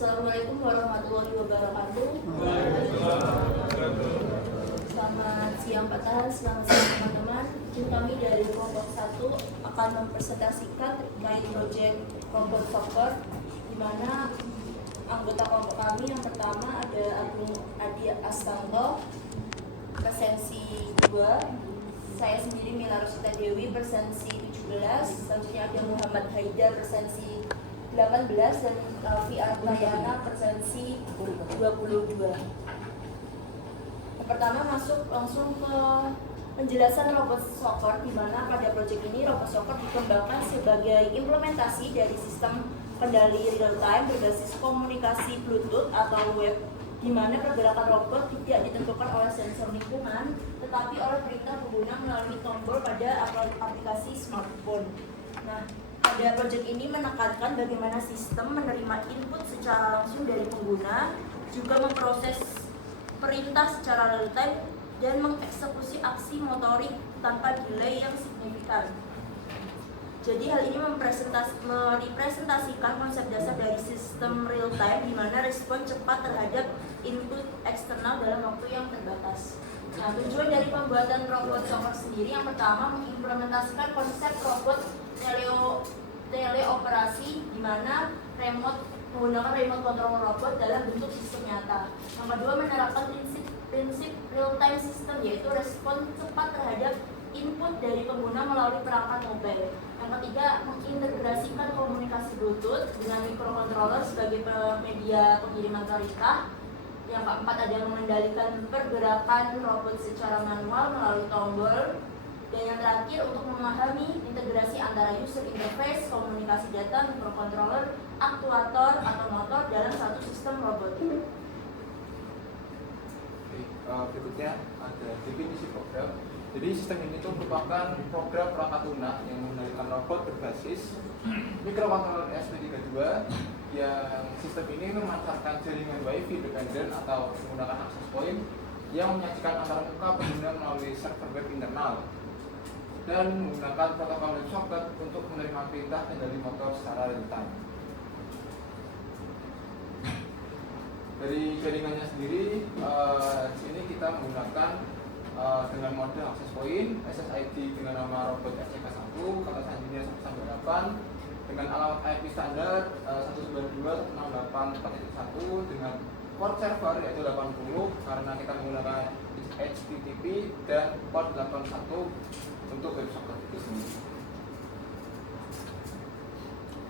Assalamualaikum warahmatullahi wabarakatuh. Selamat siang Pak Tahan, selamat siang teman-teman. Kami dari kelompok 1 akan mempresentasikan terkait proyek robot soccer, di mana anggota kelompok kami yang pertama ada Agung Adi Astanto, presensi 2, saya sendiri Mila Rosita Dewi, presensi 17, selanjutnya ada Muhammad Haidar, presensi 18, dan Alfi Artayana, presensi 22. Yang pertama masuk langsung ke penjelasan robot soccer, di mana pada proyek ini robot soccer dikembangkan sebagai implementasi dari sistem kendali real time berbasis komunikasi Bluetooth atau web, di mana pergerakan robot tidak ditentukan oleh sensor lingkungan, tetapi oleh perintah pengguna melalui tombol pada aplikasi smartphone. Nah, pada proyek ini menekankan bagaimana sistem menerima input secara langsung dari pengguna, juga memproses perintah secara real time dan mengeksekusi aksi motorik tanpa delay yang signifikan. Jadi hal ini merepresentasikan konsep dasar dari sistem real time, di mana respon cepat terhadap input eksternal dalam waktu yang terbatas. Nah, tujuan dari pembuatan robot soccer sendiri yang pertama mengimplementasikan konsep robot teleoperasi, di mana menggunakan remote control robot dalam bentuk sistem nyata. Yang kedua, menerapkan prinsip real time system, yaitu respon cepat terhadap input dari pengguna melalui perangkat mobile. Yang ketiga, mengintegrasikan komunikasi Bluetooth dengan microcontroller sebagai media pengiriman perintah. Yang keempat, ada mengendalikan pergerakan robot secara manual melalui tombol. Dan yang terakhir, untuk memahami integrasi antara user interface, komunikasi data, microcontroller, aktuator atau motor dalam satu sistem robot. Berikutnya ada definisi program. Jadi sistem ini itu merupakan program perangkat lunak yang mengendalikan robot berbasis microcontroller ESP32, yang sistem ini memanfaatkan jaringan WiFi independen atau menggunakan access point yang menyajikan antar muka pengguna melalui server web internal, dan menggunakan protokol WebSocket untuk menerima perintah kendali motor secara real time. Dari jaringannya sendiri, di sini kita menggunakan dengan mode access point, SSID dengan nama robot RCK1, kata sandinya 198, dengan alamat IP standar 192.168.4.1 dengan port server yaitu 80 karena kita menggunakan HTTP, dan port 81 untuk WebSocket itu sendiri.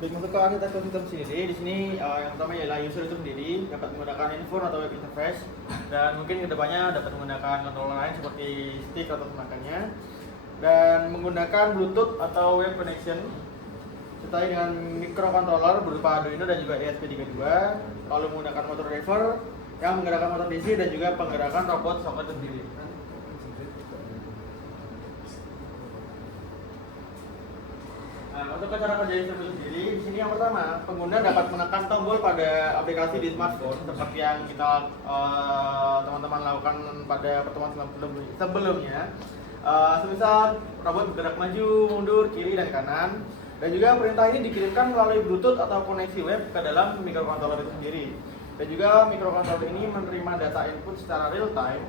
Baik, untuk ke arsitektur sistem sendiri, di sini yang pertama ialah user itu sendiri dapat menggunakan handphone atau web interface, dan mungkin kedepannya dapat menggunakan controller lain seperti stick atau semakannya, dan menggunakan Bluetooth atau web connection, serta dengan microcontroller berupa Arduino dan juga ESP32, lalu menggunakan motor driver yang menggerakkan motor DC dan juga penggerakan robot soccer itu sendiri. Nah, untuk cara kerja sistem itu sendiri, di sini yang pertama, pengguna dapat menekan tombol pada aplikasi di smartphone seperti yang kita teman-teman lakukan pada pertemuan sebelumnya. Semisal robot bergerak maju, mundur, kiri dan kanan, dan juga perintah ini dikirimkan melalui Bluetooth atau koneksi web ke dalam microcontroller itu sendiri. Dan juga microcontroller ini menerima data input secara real time,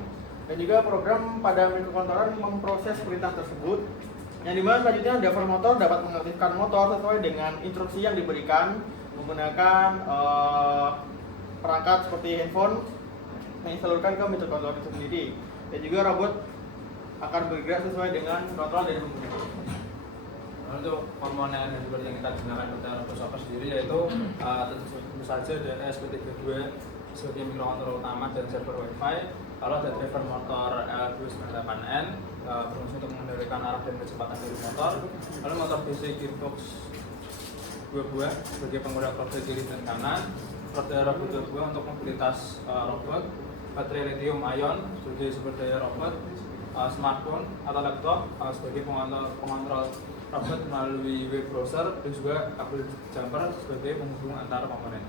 dan juga program pada microcontroller memproses perintah tersebut, yang dimana selanjutnya driver motor dapat mengaktifkan motor sesuai dengan instruksi yang diberikan menggunakan perangkat seperti handphone yang disalurkan ke microcontroller itu sendiri, dan juga robot akan bergerak sesuai dengan kontrol dari pengguna. Untuk komponen yang seperti yang kita gunakan pada robot soccer sendiri, yaitu tentu saja ada ESP32 sebagai microcontroller utama dan server Wi-Fi. Kalau ada driver motor L298N berfungsi untuk mengendalikan arah dan kecepatan dari motor. Lalu motor DC gearbox 2 buah sebagai penggerak roda kiri dan kanan, roda robot 2 buah untuk mobilitas robot, baterai lithium ion sebagai sumber daya robot, smartphone atau laptop sebagai pengontrol robot melalui web browser, dan juga kabel jumper sebagai penghubung antar komponen.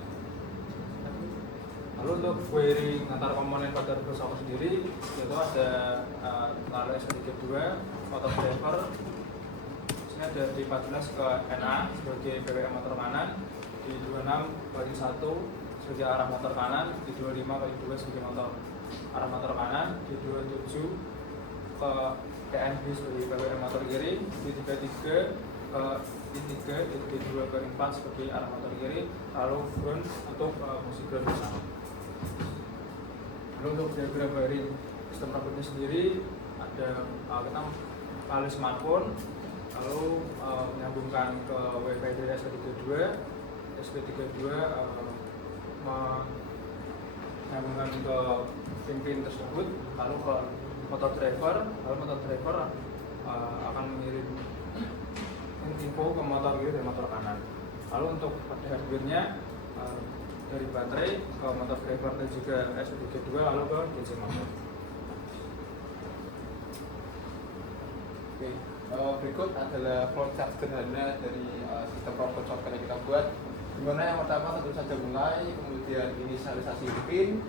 Lalu untuk wiring antar komponen pada robot soccer sendiri, yaitu ada melalui SP32, motor driver, sini ada D14 ke NA sebagai BWM motor kanan, D26 bagi 1 sebagai arah motor kanan, D25 ke I2 sebagai arah motor kanan, D27 ke PNB sebagai BWM motor kiri, D33 ke I3, D2 ke I4 sebagai arah motor kiri, lalu ground untuk fungsi ground bersama. Lalu untuk diagram wiring sistem robotnya sendiri ada kita melalui smartphone, lalu menyambungkan ke WiFi dari SP32, menyambungkan ke pin-pin tersebut, lalu ke motor driver, akan mengirim info ke motor kiri dan motor kanan. Lalu untuk pada hardware-nya dari baterai ke motor driver dan juga SP32 lalu ke DC motor. Oke, berikut adalah flowchart sederhana dari sistem robot software yang kita buat. Dimana yang pertama tentu saja mulai, kemudian inisialisasi pin,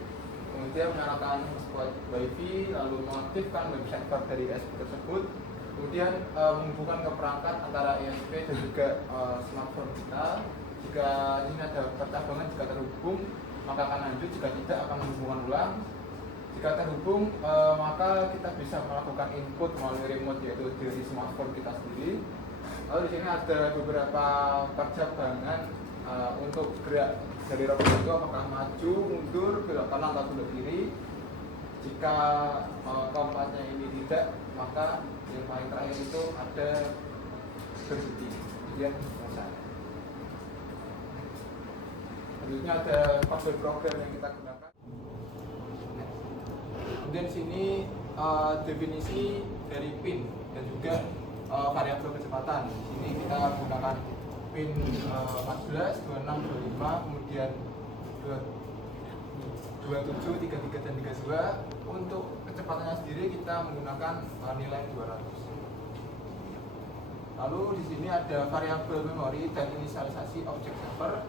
kemudian menyalakan hotspot WiFi, lalu mengaktifkan web server dari ESP tersebut, kemudian menghubungkan ke perangkat antara ESP dan juga smartphone kita. Jika ini ada percabangan, jika terhubung maka akan lanjut, jika tidak akan menghubungkan ulang. Jika terhubung maka kita bisa melakukan input melalui remote, yaitu dari smartphone kita sendiri. Lalu di sini ada beberapa percabangan untuk gerak dari robot itu, apakah maju, mundur, belok kanan atau belok kiri. Jika keempatnya ini tidak, maka yang paling terakhir itu ada berhenti, kemudian selesai. Selanjutnya ada software program yang kita gunakan. Kemudian sini definisi dari pin dan juga variabel kecepatan. Di sini kita menggunakan pin 14, 26, 25, kemudian 27, 33 dan 32. Untuk kecepatannya sendiri kita menggunakan nilai 200. Lalu di sini ada variabel memori dan inisialisasi objek server.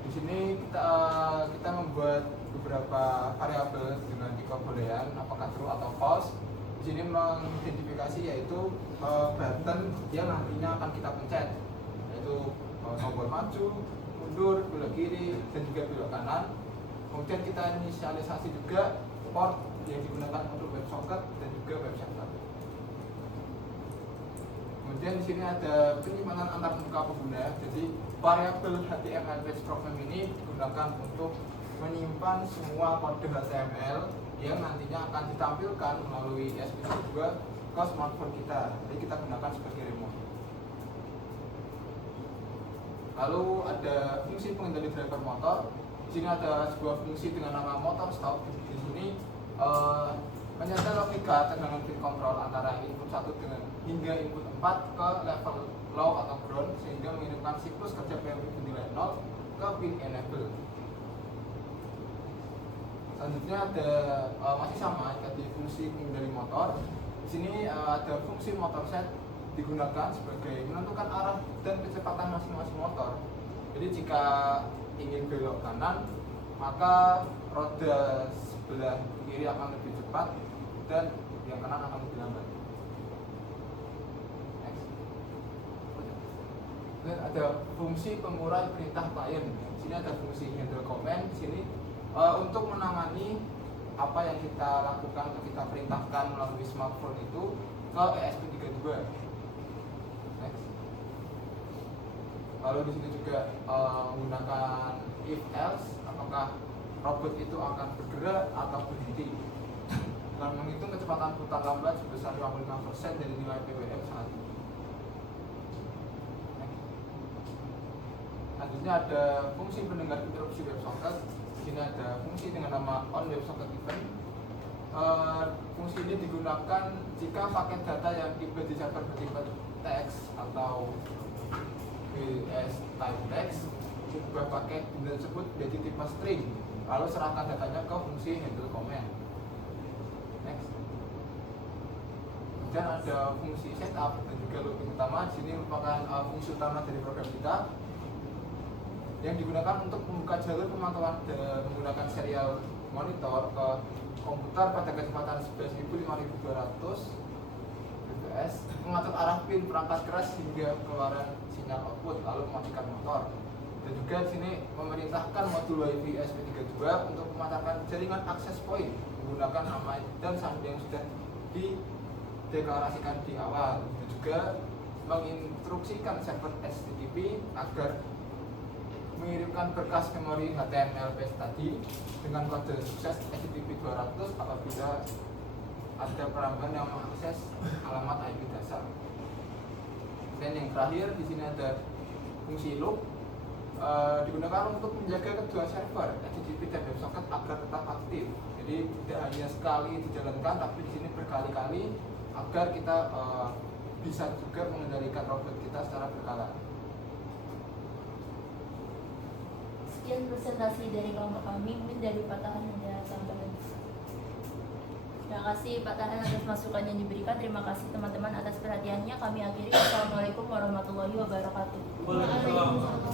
Di sini kita membuat beberapa variabel dengan dikobolean apakah true atau false. Di sini mengidentifikasi yaitu button yang nantinya akan kita pencet, yaitu tombol maju, mundur, belok kiri dan juga belok kanan. Kemudian kita inisialisasi juga port yang digunakan untuk WebSocket dan juga web server. Kemudian di sini ada penyimpangan antar muka pengguna. Jadi variabel HTML page program ini digunakan untuk menyimpan semua kode HTML yang nantinya akan ditampilkan melalui ESP32 ke smartphone kita. Jadi kita gunakan sebagai remote. Lalu ada fungsi pengendali driver motor. Di sini ada sebuah fungsi dengan nama motor stop. Di sini menyetel logika tegangan pin kontrol antara input 1 dengan hingga input 4 ke level low atau ground, sehingga mengirimkan siklus kerja PMP bernilai 0 ke pin enable. Selanjutnya ada masih sama tadi fungsi pengendali motor. Di sini ada fungsi motor set digunakan sebagai menentukan arah dan kecepatan masing-masing motor. Jadi jika ingin belok kanan, maka roda sebelah kiri akan lebih cepat dan yang kanan akan lebih lambat. Next. Dan ada fungsi pengurai perintah klien. Di sini ada fungsi handle command. Di sini untuk menangani apa yang kita lakukan atau kita perintahkan melalui smartphone itu ke ESP32. Next. Lalu di sini juga menggunakan if else, apakah robot itu akan bergerak atau berhenti, dan menghitung kecepatan putar lambat sebesar 55% dari nilai PWM saat ini. Selanjutnya ada fungsi pendengar interupsi WebSocket. Di sini ada fungsi dengan nama on WebSocket event. Fungsi ini digunakan jika paket data yang tiba di server bertipe teks atau BS type text diubah pakai benda tersebut menjadi tipe string, lalu serahkan datanya ke fungsi handle command. Next. Dan ada fungsi setup dan juga looping utama. Di sini merupakan fungsi utama dari program kita yang digunakan untuk membuka jalur pemantauan dan menggunakan serial monitor ke komputer pada kecepatan 11.000-5200 bps, mengatur arah pin perangkat keras hingga keluaran sinyal output, lalu mematikan motor. Dan juga di sini memerintahkan modul WiFi SP32 untuk mematahkan jaringan akses point menggunakan nama dan sandi yang sudah dideklarasikan di awal. Dan juga menginstruksikan server HTTP agar mengirimkan berkas memori HTML5 tadi dengan kode sukses HTTP 200 apabila ada perambahan yang mengakses alamat IP dasar. Dan yang terakhir di sini ada fungsi loop digunakan untuk menjaga kedua server HTTP dan WebSocket agar tetap aktif. Jadi tidak hanya sekali dijalankan, tapi di sini berkali-kali agar kita bisa juga mengendalikan robot kita secara berkala. Sekian presentasi dari kelompok kami, mungkin dari Pak Tahan ada tambahan. Terima kasih Pak Tahan atas masukan yang diberikan. Terima kasih teman-teman atas perhatiannya. Kami akhiri. Wassalamualaikum warahmatullahi wabarakatuh. Waalaikumsalam.